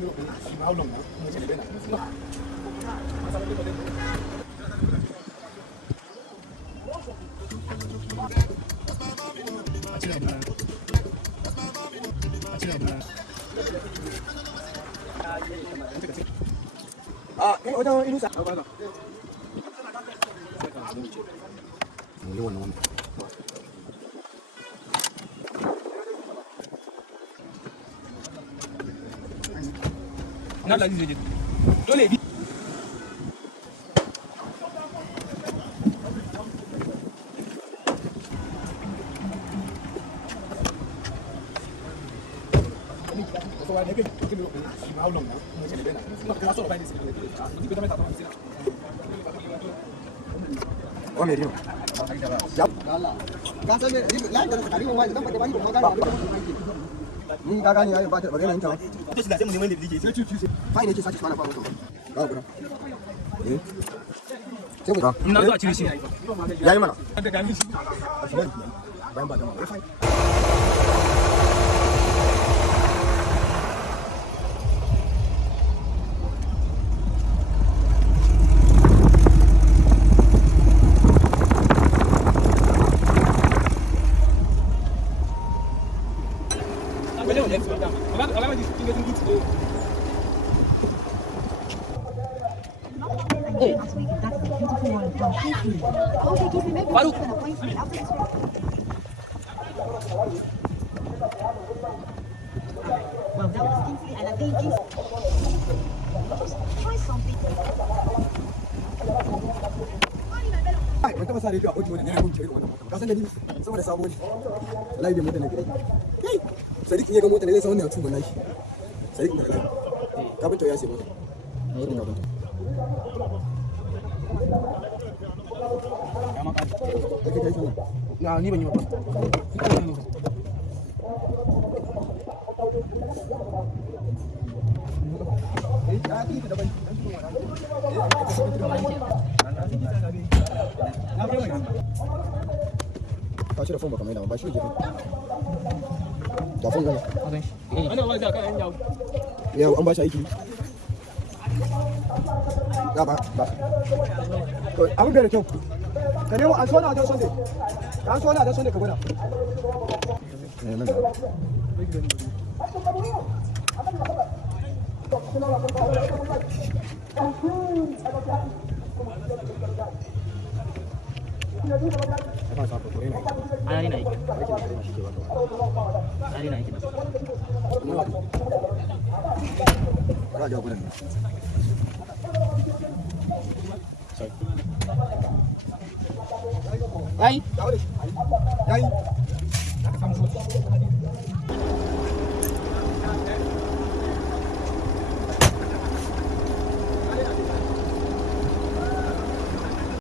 How long now? Wajen inusa. Na lagi saja. Dole bi. How long now? Oh, me dio. Jap. Gasa me lain da kari mu wani dan ba da bani ko gani. Ni ga gani ai ba ta magana yin ta. To shi da sai mu neman da dike sai cuci. Fa ne ke sace mana ba mutum. Ga gura. Sai mu. Ina zuwa cire shi yayi mana. Da gani shi. Bayan ba da mu. Ban taba sa rediyo a kotu wani ne mun kire wannan mota. Ka san dalili saboda sabo ne. Wallahi bai mota na gire. Sadiq ya ga mota ne zai san wannan tuba nashi. Sadiq da wallahi. Ka bin to ya sai mota. Ne irin abin. Ya maka. Kake kai sana. Na ni ban yi ba. Ka cire fon baka mai da ba shi ke da fon gani ana wani zaka yan yawo yau an ba shi aiki ya ba to abin da kyau ka nemo an sona da sonde ka sona da sonde ka gwada nan da Ari naik. Ari naik. Bara jawab benar. Yai. Yai.